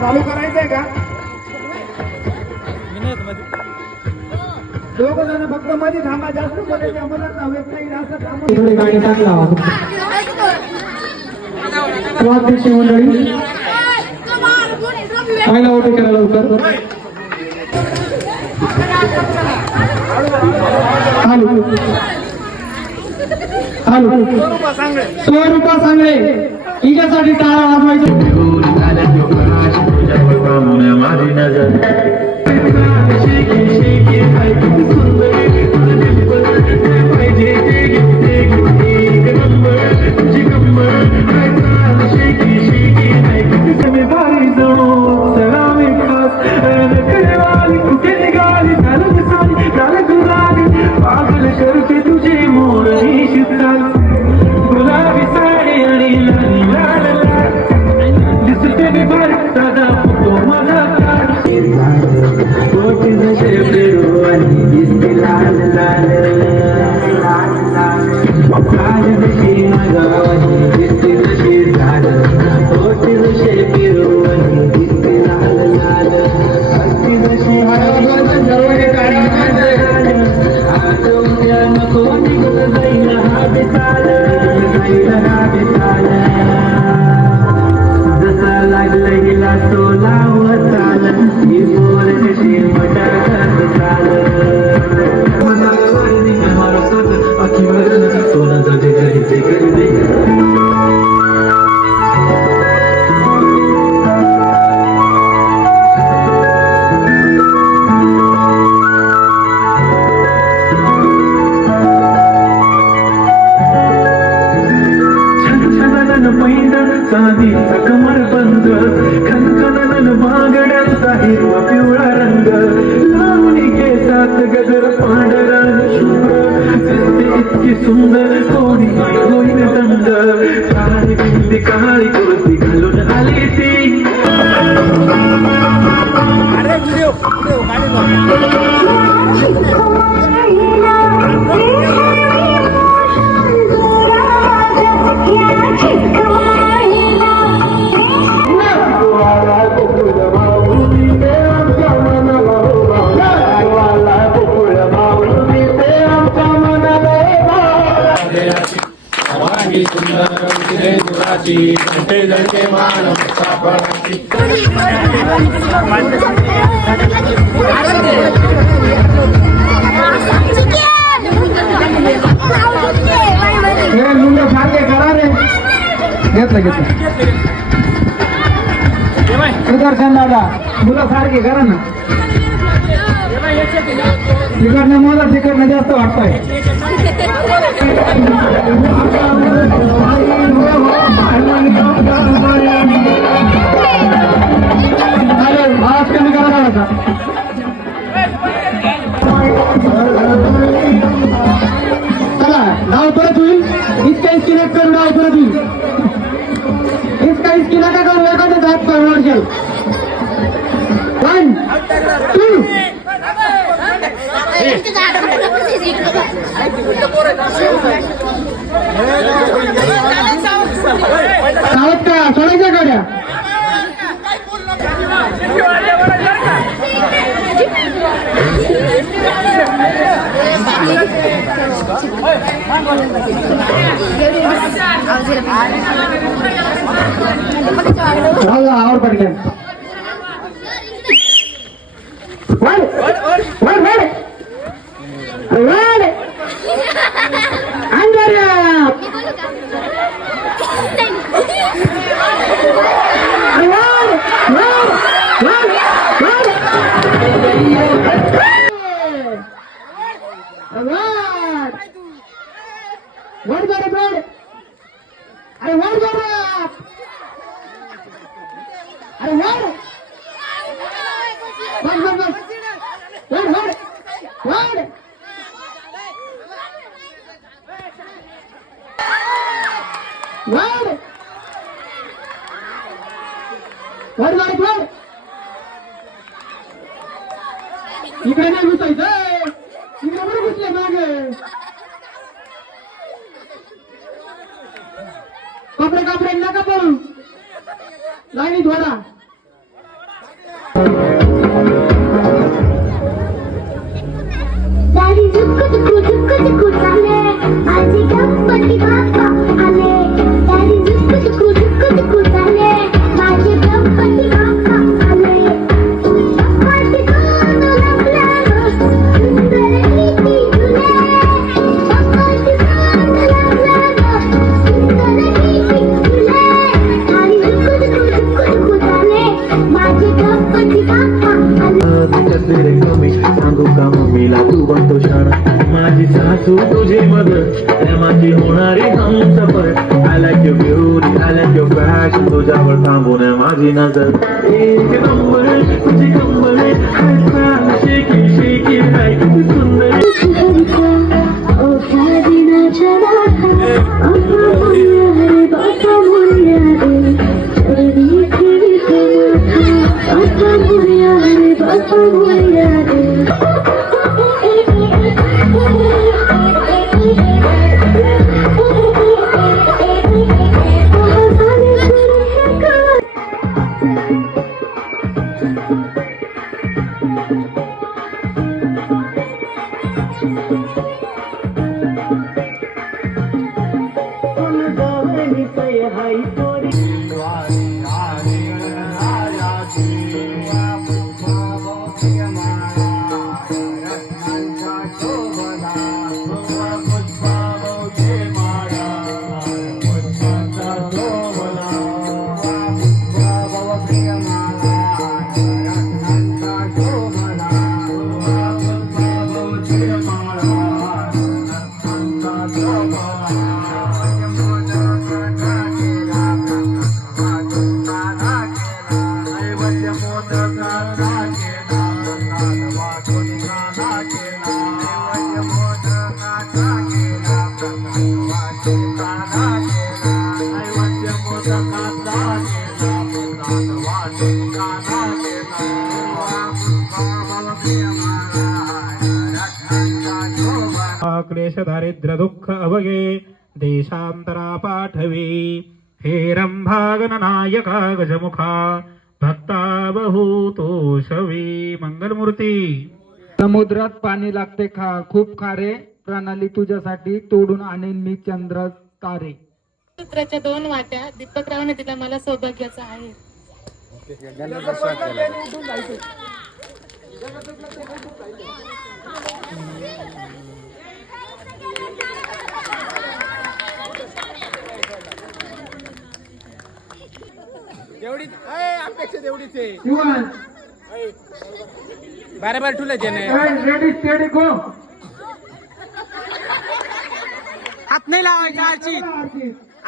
चालू करायचंय का? दोघ जण फक्त मध्ये थांबा, जास्त बोलायचे आम्हाला हवेत नाही, जास्त थोडी गाडी टाकला मंडळी पहिला ऑटो केला लवकर. स्वरूपा सांगळे हिच्यासाठी टाळा वाजवायचे. सुदर्शन दादा मुलं सारखे करा ना. तिकडनं मला तिकडनं जास्त वाटतंय. आवाज कमी करा होता. चला डाव परत होईल. इसका इसकी नक करून डाव परत होईल. इसका इसकी नका करून एखाद्या हात परवड घेऊ. 1 2 सावध का सोडायच्या गाड्या. और पटकन वाढ वाढ वाढ वाढ अंगाऱ्या वाढ वाढ वाढ वाढ वाढ बरं वाढ अरे वाढ बरं अरे वाढ बस बस बस वाढ वाढ वाढ वाढ वाढ वाढ वाढ इकडे नाही घुसायचं इकडे बरं घुसले मागे कपडे कपडे नका पडू लाईनीत वाढा दारी झुक्कू चाले माझी गणपती बाप्पा आले दारी झुक्कू चाले माझे गणपती बाप्पा आले माझे दोन लग्न सुंदर किती तुले माझे दोन लग्न सुंदर किती तुले दारी झुक्कू चाले माझे गणपती बाप्पा आले कमी सांगू का मम्मीला तू बनतो शाळा माझी सासू तुझी मदत प्रेमाची होणारी Humsafar I like your beauty, I like your fashion तुझ्यावर थांबून माझी नजर एक नंबर तुझी कंबर शेकी शेकी काय किती सुंदर क्लेश दारिद्र्य दुःख अवगे देशांतरा पाठवी हे रंभागन नायका गजमुखा भक्ता बहुतोषवी मंगलमूर्ती. समुद्रात पाणी लागते खूप खारे प्रणाली तुझ्यासाठी तोडून आणेन मी चंद्र तारे. सूत्राच्या 2 वाट्या दीपकरावने दिल्या मला सौभाग्याचा आहे. अपेक्षा एवढीच आहे. बरोबर ठुलं त्याने रेडी स्टेडी गो. हात नाही लावायचा अर्चित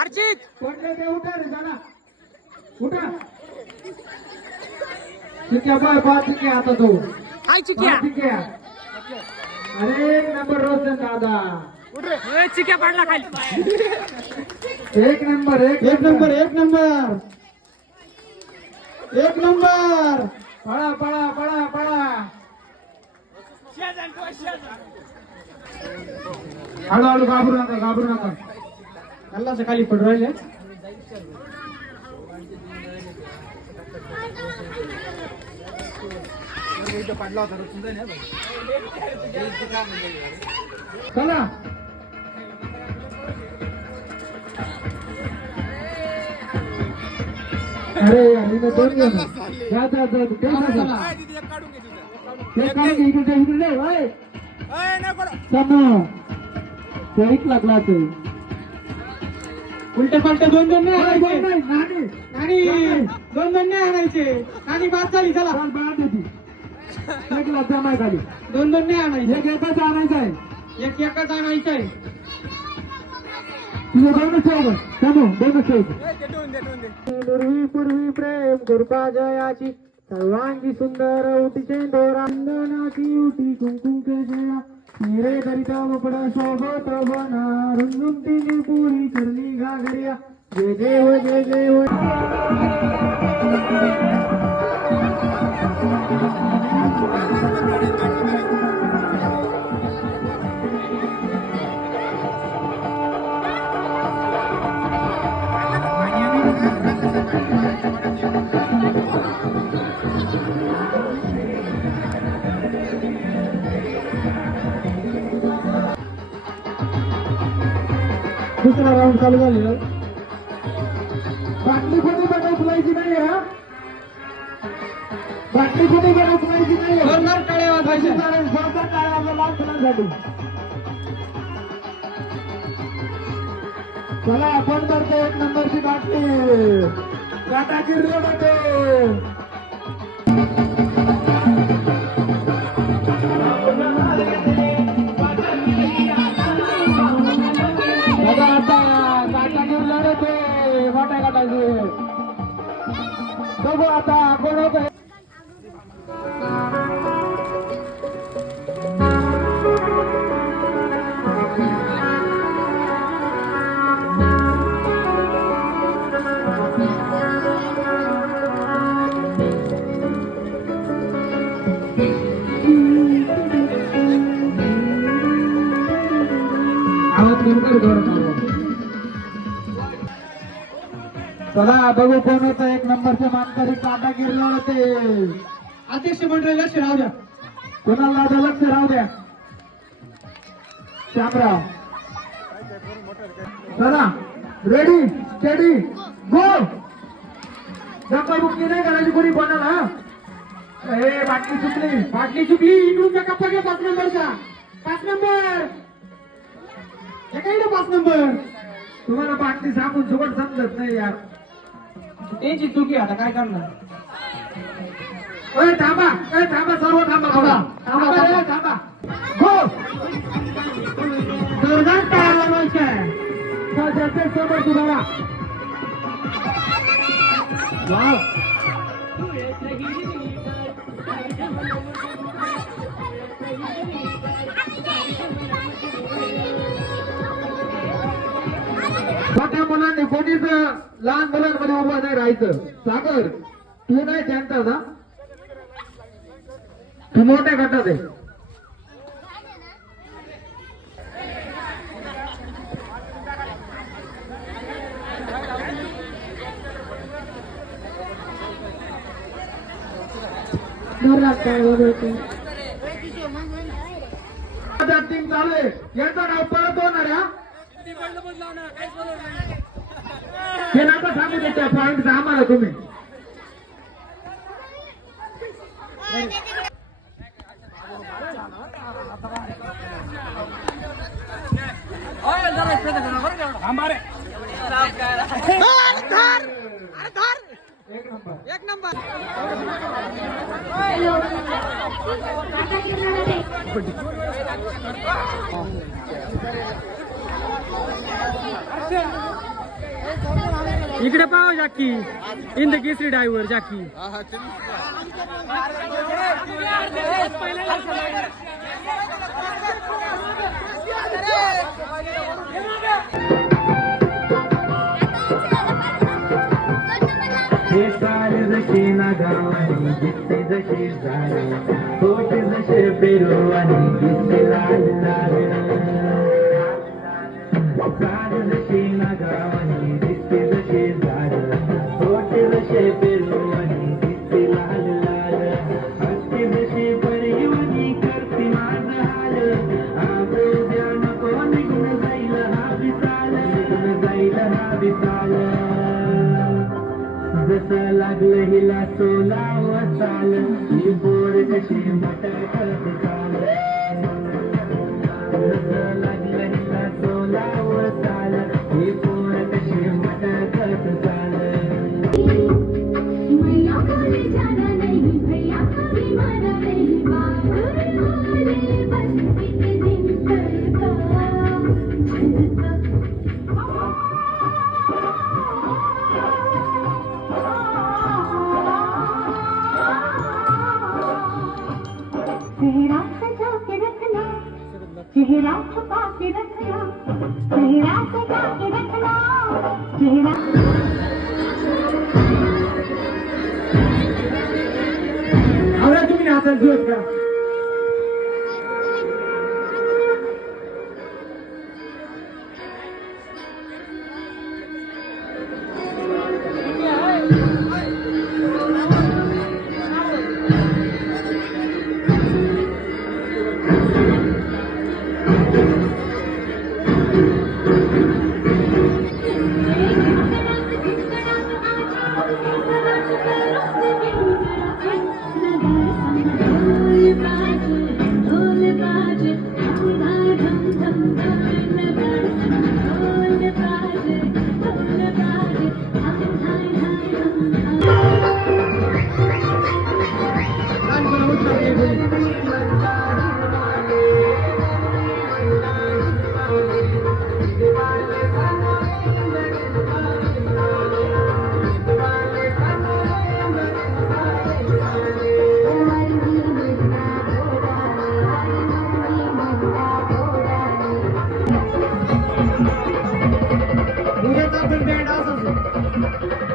अर्चित पडले ते उठा रे जरा उठा. चिक्या बा चिक्या आता तो हाय चिक्या चिक्या. अरे एक नंबर रोशन दादा. चिक्या पडला खाली. एक नंबर एक नंबर एक नंबर एक नंबर. पळा पळा पळा पळा. हळूहळू घाबरू नका घाबरू नका. अल्लाच्या खाली पडू राहिले. चला अरे दोन जा जा जा ते काय इकडे इकडे होय समोर ते एक लागला ते उलटे पालटे दोन नाही आणायचे आणि दोन नाही आणायचे आणि बाद झाली चला बाद होती एक लागला माय खाली दोन नाही आणायचे एक एकच आणायचं आहे एक एकच आणायचं आहे तुझं दोनच ठेव समोर दोनच ठेव पूर्वी प्रेम कृपा जयाची सर्वांगी सुंदर उटीचे दोरांगणाची उटी कुंकुम केशया हिरे करिता मुपड शोभत बना रुंजुमतीने पुरी चरणी घागरिया जय देव जय देव दुसरा राऊंड चालू झालेला बाटली खोटी पण उचलायची नाही हा बाटली खोटी पण उचलायची नाही जोरदार टाळ्या वाजवायच्या जोरदार टाळ्या वाजवा लाल फुलांसाठी चला आपण करतो एक नंबरची बाटली टाटा गिरलो होते बघू आता कोण होत चला बघू कोण होतं एक नंबरचे मानकरी काटा गिरले होते अध्यक्ष मंडळी लक्ष राहू द्या कोणाला दादा लक्ष राहू द्या श्यामराव चला रेडी स्टेडी गो गप्पा बुकली नाही करायची कोणी कोणाला हे बाटली चुकली इकडूनचा कप्पा घ्या 5 नंबरचा 5 नंबर काय 5 नंबर तुम्हाला बाटली सांगून सुगट समजत नाही यार त्यांची चुकी आता काय करणार थांबा सर्व थांबा हो जोरदार टाळ्या वाजवायच्या समोर तुम्हाला वाव मोठ्या मुलांनी कोणीच लहान मुलांमध्ये उभं नाही राहायचं सागर तू नाही त्यांचा ना तू मोठ्या गटात आहे टीम चालू आहे यांचं नाव परत होणार हा हे नातं सांगू देते पॉईंट आम्हाला तुम्ही एक नंबर इकडे पाहा जाकी इन द केसरी ड्रायव्हर जाकी हे सारे जसे नागावानी दिसते जसे झाड तोटे जसे पेरू आणि दिसते लाल लाल सारे जसे नागावानी दिसते जसे झाड तोटे जसे पेरू आणि दिसते लाल लाल हसते जसे परियोनी करते माझा हाल आज उद्या नको निघून जाईल हा विसाल जसं लागलं हिला सोला वसाल ही बोर कशी मटर चेहरा सजा के रखना, चेहरा छुपा के रखना, चेहरा सजा के रखना, चेहरा आवडा तुम्ही नाचायला सुरुवात करा. उद्याचा पण बँड असाच.